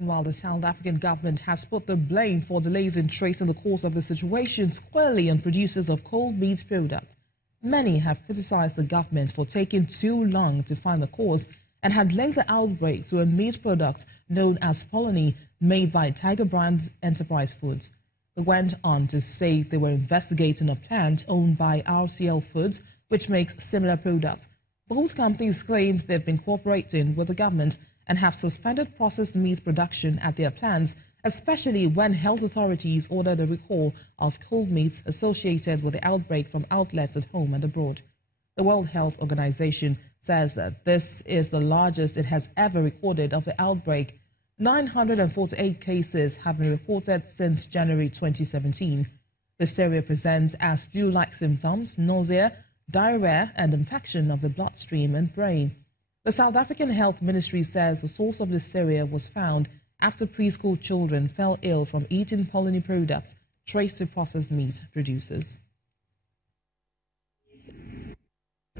While the South African government has put the blame for delays in tracing the cause of the situation squarely on producers of cold meat products, many have criticized the government for taking too long to find the cause and had linked the outbreak to a meat product known as polony made by Tiger Brands Enterprise Foods. They went on to say they were investigating a plant owned by RCL Foods, which makes similar products. Both companies claimed they've been cooperating with the government and have suspended processed meat production at their plants, especially when health authorities ordered a recall of cold meats associated with the outbreak from outlets at home and abroad. The World Health Organization says that this is the largest it has ever recorded of the outbreak. 948 cases have been reported since January 2017. Listeria presents as flu-like symptoms, nausea, diarrhea, and infection of the bloodstream and brain. The South African Health Ministry says the source of Listeria was found after preschool children fell ill from eating polony products traced to processed meat producers.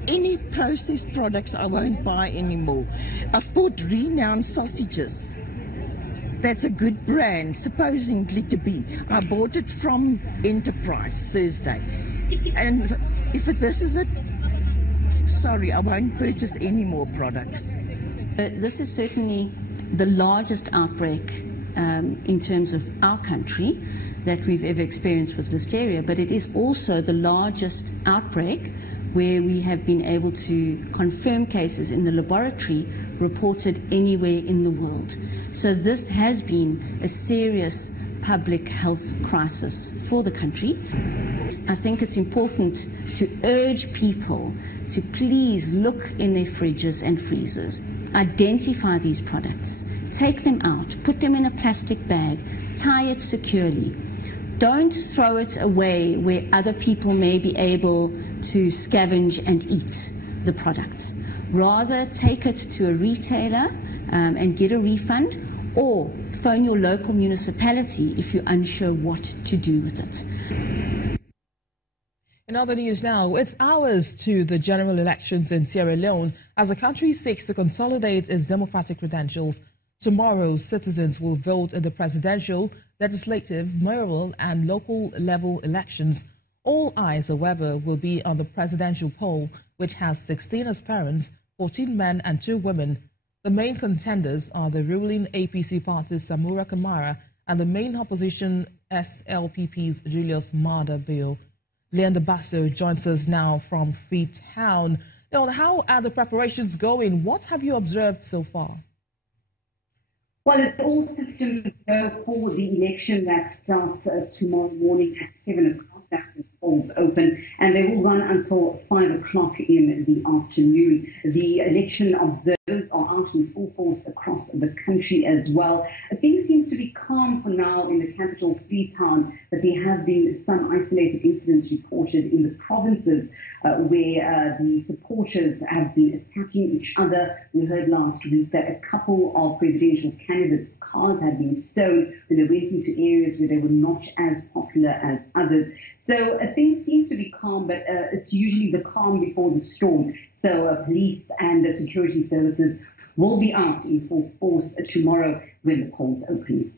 Any processed products I won't buy anymore. I've bought renowned sausages. That's a good brand, supposedly to be. I bought it from Enterprise Thursday. And if this is it, sorry, I won't purchase any more products. This is certainly the largest outbreak in terms of our country that we've ever experienced with Listeria, but it is also the largest outbreak where we have been able to confirm cases in the laboratory reported anywhere in the world. So this has been a serious public health crisis for the country. I think it's important to urge people to please look in their fridges and freezers, identify these products, take them out, put them in a plastic bag, tie it securely. Don't throw it away where other people may be able to scavenge and eat the product. Rather, take it to a retailer and get a refund, or phone your local municipality if you're unsure what to do with it. In other news now, it's hours to the general elections in Sierra Leone as the country seeks to consolidate its democratic credentials. Tomorrow, citizens will vote in the presidential, legislative, mayoral and local level elections. All eyes, however, will be on the presidential poll, which has 16 aspirants, 14 men and 2 women. The main contenders are the ruling APC party Samura Kamara and the main opposition SLPP's Julius Maada Bio. Leander Basso joins us now from Freetown. Now, how are the preparations going? What have you observed so far? Well, it's all systems go for the election that starts tomorrow morning at 7 o'clock. That's when polls open, and they will run until 5 o'clock in the afternoon. The election observers are out in full force across the country as well. Things seem to be calm for now in the capital, Freetown, but there have been some isolated incidents reported in the provinces where the supporters have been attacking each other. We heard last week that a couple of presidential candidates' cars had been stolen when they went into areas where they were not as popular as others. So things seem to be calm, but it's usually the calm before the storm. So police and security services will be out in full force tomorrow when the polls open.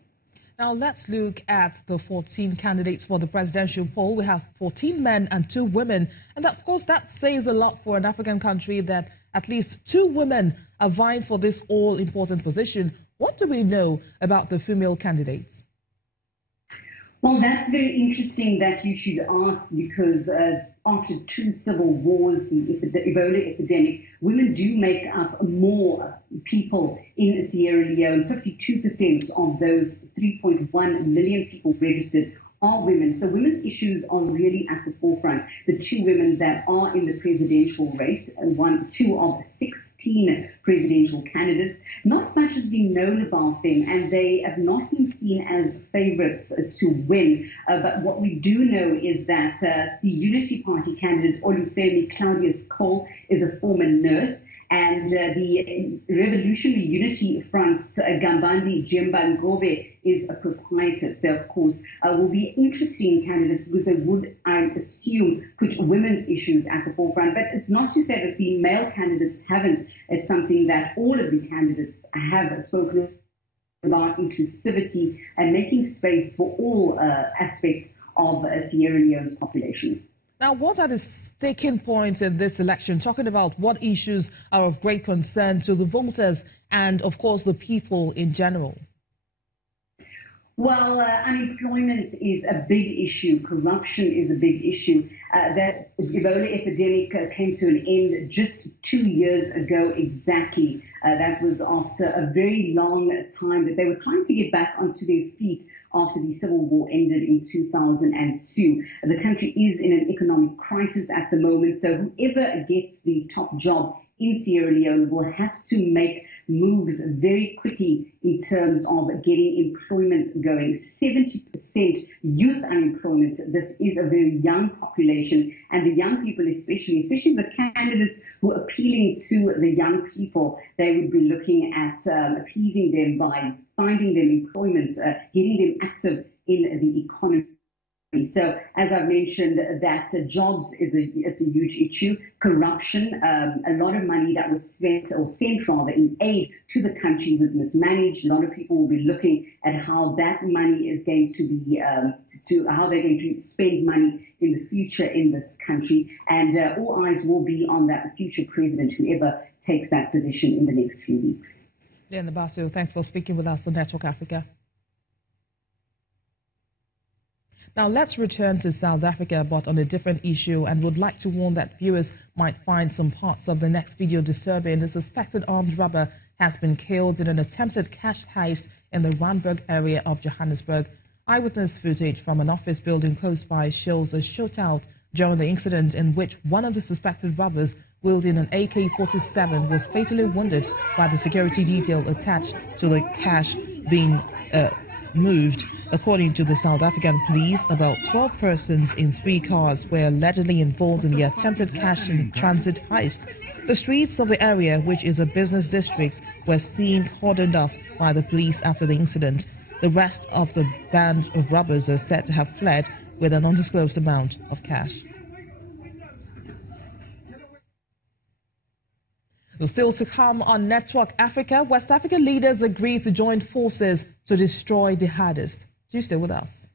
Now let's look at the 14 candidates for the presidential poll. We have 14 men and 2 women. And of course, that says a lot for an African country that at least 2 women are vying for this all-important position. What do we know about the female candidates? Well, that's very interesting that you should ask, because after 2 civil wars, the Ebola epidemic, women do make up more people in Sierra Leone. 52% of those 3.1 million people registered are women. So women's issues are really at the forefront. The 2 women that are in the presidential race, 2 of 16 presidential candidates, not much has been known about them, and they have not been seen as favorites to win. But what we do know is that the Unity Party candidate, Olufemi Claudius Cole, is a former nurse, and the Revolutionary Unity Front's Gambandi Jemba Ngobe is a proprietor. So, of course, will be interesting candidates because they would, I assume, put women's issues at the forefront. But it's not to say that the male candidates haven't. It's something that all of the candidates have spoken about inclusivity and making space for all aspects of Sierra Leone's population. Now, what are the sticking points in this election? Talking about what issues are of great concern to the voters and, of course, the people in general. Well, unemployment is a big issue. Corruption is a big issue. That Ebola epidemic came to an end just 2 years ago exactly. That was after a very long time that they were trying to get back onto their feet after the civil war ended in 2002. The country is in an economic crisis at the moment, so whoever gets the top job in Sierra Leone will have to make moves very quickly in terms of getting employment going. 70% youth unemployment. This is a very young population, and the young people especially the candidates who are appealing to the young people, they would be looking at appeasing them by finding them employment, getting them active in the economy. So, as I've mentioned, that jobs is a huge issue. Corruption, a lot of money that was spent or sent rather in aid to the country was mismanaged. A lot of people will be looking at how that money is going to be, how they're going to spend money in the future in this country. And all eyes will be on that future president, whoever takes that position in the next few weeks. Leon Basu, thanks for speaking with us on Network Africa. Now, let's return to South Africa, but on a different issue, and would like to warn that viewers might find some parts of the next video disturbing. The suspected armed robber has been killed in an attempted cash heist in the Randburg area of Johannesburg. Eyewitness footage from an office building close by shows a shootout during the incident in which one of the suspected robbers, wielding an AK-47, was fatally wounded by the security detail attached to the cash being moved. According to the South African police, about 12 persons in 3 cars were allegedly involved in the attempted cash in transit heist. The streets of the area, which is a business district, were seen cordoned off by the police after the incident. The rest of the band of robbers are said to have fled with an undisclosed amount of cash. Still to come on Network Africa, West African leaders agreed to join forces to destroy jihadists. Do you stay with us?